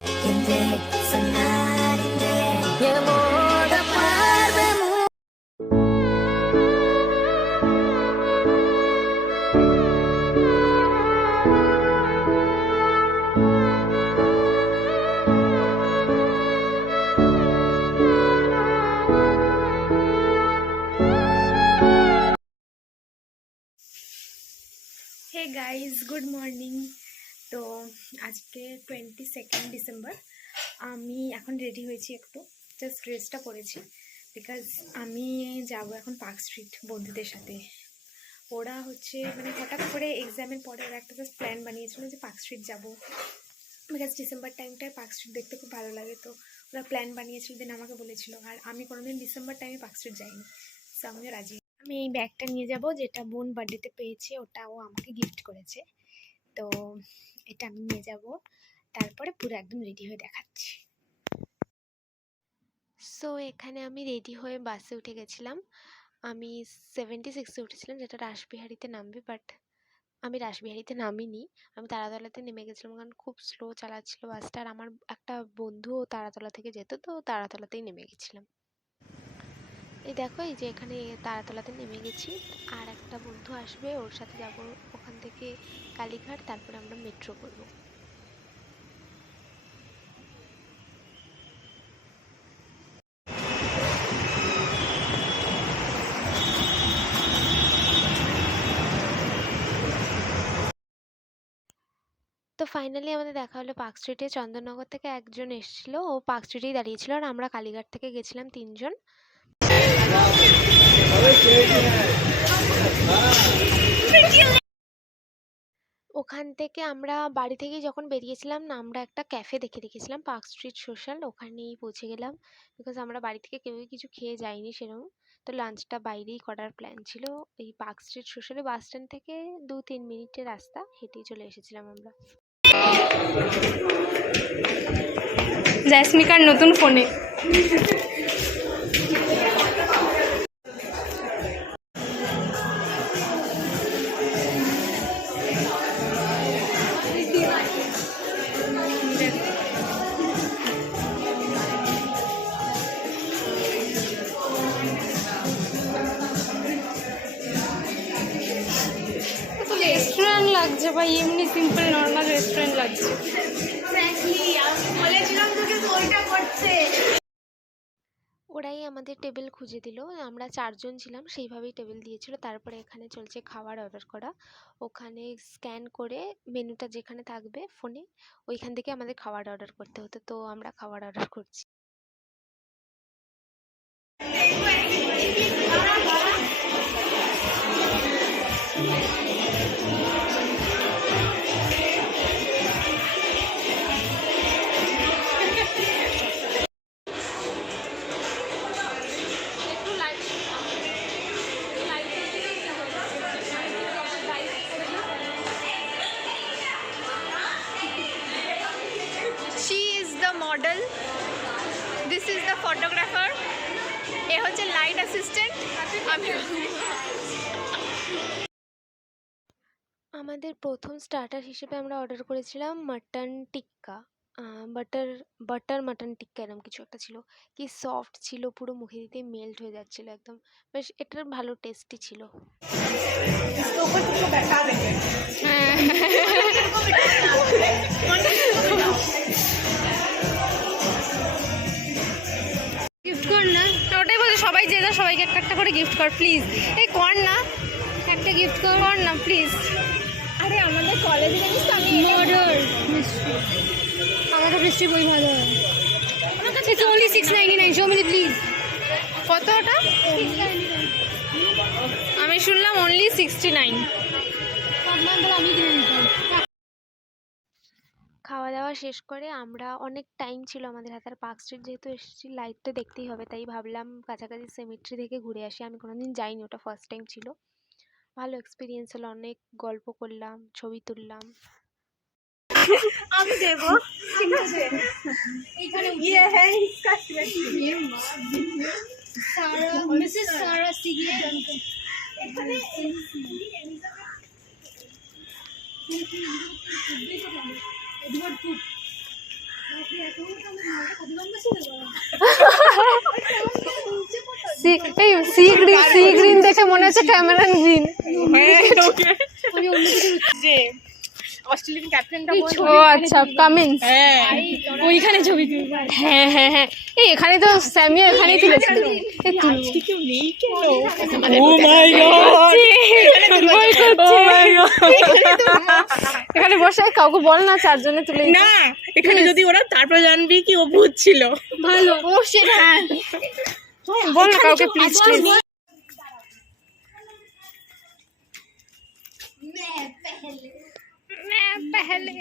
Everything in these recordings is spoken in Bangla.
Hey guys good morning. तो आज के 22 ডিসেম্বর আমি এখন রেডি হয়েছি, একটু জাস্ট ড্রেসটা পরেছি বিকজ আমি যাব এখন পার্ক স্ট্রিট বন্ধুদের সাথে। ওরা হচ্ছে মানে হঠাৎ করে এক্সামের পরে ওরা একটা জাস্ট প্ল্যান বানিয়েছিল যে পার্ক স্ট্রিট যাব, বিকজ ডিসেম্বর টাইমটায় পার্ক স্ট্রিট দেখতে খুব ভালো লাগে। তো ওরা প্ল্যান বানিয়েছিল, দিন আমাকে বলেছিল, আর আমি কোনোদিন ডিসেম্বর টাইমে পার্ক স্ট্রিট যাইনি, সো আমিও রাজি। আমি এই ব্যাগটা নিয়ে যাব, যেটা বোন বার্থডেতে পেয়েছে, ওটা ও আমাকে গিফট করেছে। তো এটা আমি নিয়ে যাব, তারপরে পুরো একদম রেডি হয়ে দেখাচ্ছি। সো এখানে আমি রেডি হয়ে বাসে উঠে গেছিলাম। আমি 76-এ উঠেছিলাম, যেটা রাসবিহারীতে নামবে, বাট আমি রাসবিহারীতে নামিনি, আমি তারাতলাতে নেমে গেছিলাম, কারণ খুব স্লো চালাচ্ছিল বাসটা। আর আমার একটা বন্ধুও তারাতলা থেকে যেত, তো তারাতলাতেই নেমে গেছিলাম। এই দেখো, এই যে এখানে তারাতলাতে নেমে গেছি, আর একটা বন্ধু আসবে, ওর সাথে যাব ওখান থেকে কালীঘাট, তারপরে আমরা মেট্রো করবো। তো ফাইনালি আমাদের দেখা হলো পার্ক স্ট্রিটে। চন্দননগর থেকে একজন এসেছিল, ও পার্ক স্ট্রিটেই দাঁড়িয়েছিল, আর আমরা কালীঘাট থেকে গেছিলাম 3 জন। ওখান থেকে আমরা বাড়ি থেকে যখন বেরিয়েছিলাম না, আমরা একটা ক্যাফে দেখে রেখেছিলাম, পার্ক স্ট্রিট সোশ্যাল, ওখানেই পৌঁছে গেলাম, বিকজ আমরা বাড়ি থেকে কেউই কিছু খেয়ে যাইনি সেরকম। তো লাঞ্চটা বাইরেই করার প্ল্যান ছিল। এই পার্ক স্ট্রিট সোশ্যালে বাস স্ট্যান্ড থেকে 2-3 মিনিটের রাস্তা, হেঁটেই চলে এসেছিলাম আমরা। জ্যাসমিকার নতুন ফোনে রেস্টুরেন্ট লাগছে বা এমনি সিম্পল নর্মাল রেস্টুরেন্ট লাগছে। ওরাই আমাদের টেবিল খুঁজে দিল, আমরা 4 জন ছিলাম, সেইভাবেই টেবিল দিয়েছিল। তারপরে এখানে চলছে খাবার অর্ডার করা। ওখানে স্ক্যান করে মেনুটা যেখানে থাকবে ফোনে, ওইখান থেকে আমাদের খাবার অর্ডার করতে হতো। তো আমরা খাবার অর্ডার করছি। Model, this is the photographer, এ হচ্ছে লাইট অ্যাসিস্ট্যান্ট। আমাদের প্রথম স্টার্টার হিসেবে আমরা অর্ডার করেছিলাম মাটন টিক্কা, বাটার মাটন টিক্কা, এরকম কিছু একটা ছিল। কি সফট ছিল, পুরো মুখে দিতেই মেল্ট হয়ে যাচ্ছিল একদম, বেশ এটার ভালো টেস্টি ছিল। গিফট কর না, ওটাই বলছে সবাই, যে যা সবাইকে একটা একটা করে গিফট কর প্লিজ। এই কর না, একটা গিফট কর না প্লিজ। আরে আমাদের কলেজে জানিস তো আমি মডার মিষ্টি, আমাদের মিষ্টি বই ভালো হয়। It's only 699, show me please. কত ওটা? আমি শুনলাম only 69। খাওয়া দাওয়া শেষ করে আমরা, অনেক টাইম ছিল আমাদের হাতে, আর পার্ক স্ট্রিট যেহেতু এসেছি লাইটটা দেখতেই হবে, তাই ভাবলাম কাছাকাছি সেমিট্রি থেকে ঘুরে আসি। আমি কোনোদিন যাইনি, ওটা ফার্স্ট টাইম ছিল। ভালো এক্সপিরিয়েন্স হলো, অনেক গল্প করলাম, ছবি তুললাম। আমি দেব, ঠিক আছে। এইখানে ये है इसका ये सारा मिसेस सारा सीगे এখানে এডওয়ার্ড কুক এই সি গ্রিন দেখে মনে হচ্ছে ক্যামেরন গ্রিন। যে অস্ট্রেলিয়ান ক্যাপ্টেনটা ও আচ্ছা, কামিন্স। ওইখানে ছবি হ্যাঁ হ্যাঁ হ্যাঁ, এই এখানে তো স্যামিও এখানেই তুলেছিল। এই তুলবো। কেউ নেই কেন? ও মাই গড, এখানে বসে কাউকে বল না, চারজনে তুলে না এখানে যদি ওরা তারপর জানবি কি ও ভূত ছিল। ভালো। ও শিট, হ্যাঁ বল না কাউকে প্লিজ প্লিজ। पहले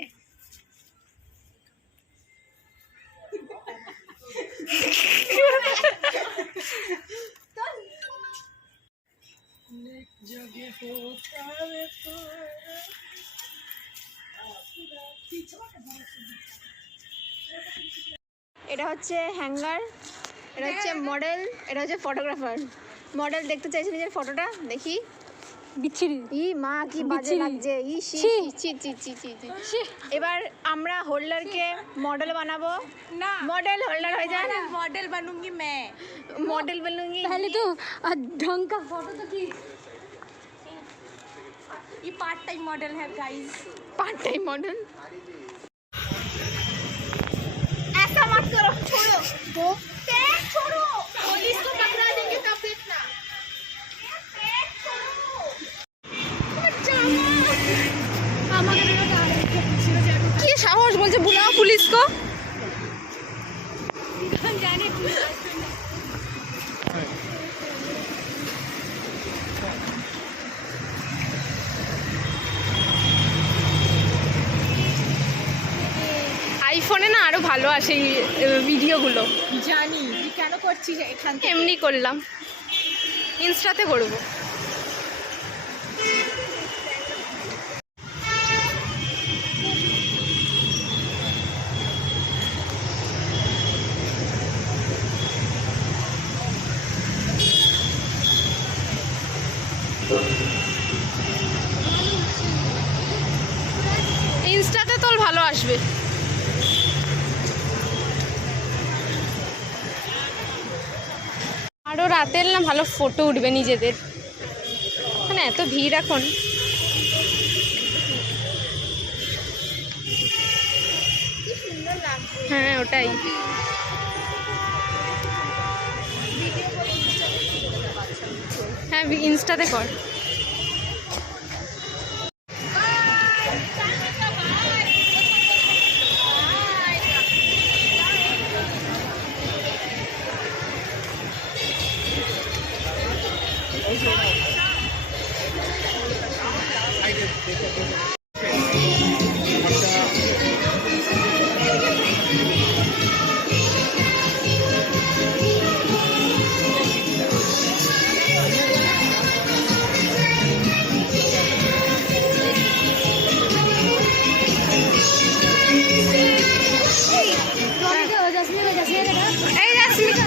এটা হচ্ছে হ্যাঙ্গার, এটা হচ্ছে মডেল, এটা হচ্ছে ফটোগ্রাফার। মডেল দেখতে চাইছে নিজের ফটোটা, দেখি। বিচ্ছিরি, ই মা কি বাজে লাগছে, ই ছি ছি ছি ছি ছি। এবার আমরা হোল্ডারকে মডেল বানাবো না, মডেল হোল্ডার হয়ে যায় না। मॉडल बनूंगी मैं, मॉडल बनूंगी पहले तो ढंग का फोटो तो खींच। ये पार्ट टाइम मॉडल है गाइस। Part time model. ऐसा मत करो, छोड़ो पैर छोड़ो, पुलिस को पकड़ा देंगे तब देखना। पैर छोड़ो, কি সাহস বলছে, বুলাও পুলিশ কো। আইফোনে না আরো ভালো আসে এই ভিডিওগুলো। জানি তুই কেন করছিস এখান থেকে। এমনি করলাম, ইনস্টাতে করবো। ইনস্টাতে তোর ভালো আসবে। আরও রাতে এলে না ভালো ফটো উঠবে নিজেদের। মানে এত ভিড় এখন। হ্যাঁ ওটাই। হ্যাঁ ইনস্টাতে কর। এই রাস্মিকা,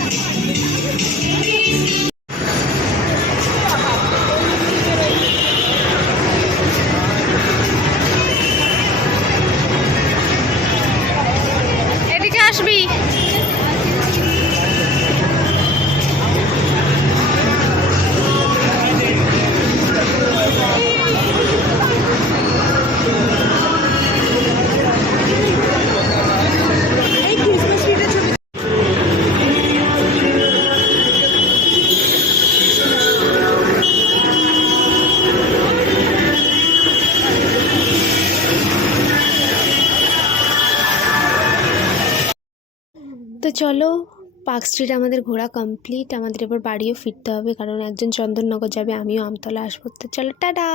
এদিকে আসবি। তো চলো, পার্ক স্ট্রিট আমাদের ঘোরা কমপ্লিট। আমাদের এবার বাড়িও ফিরতে হবে, কারণ একজন চন্দননগর যাবে, আমিও আমতলা আসবো। তো চলো টাটা।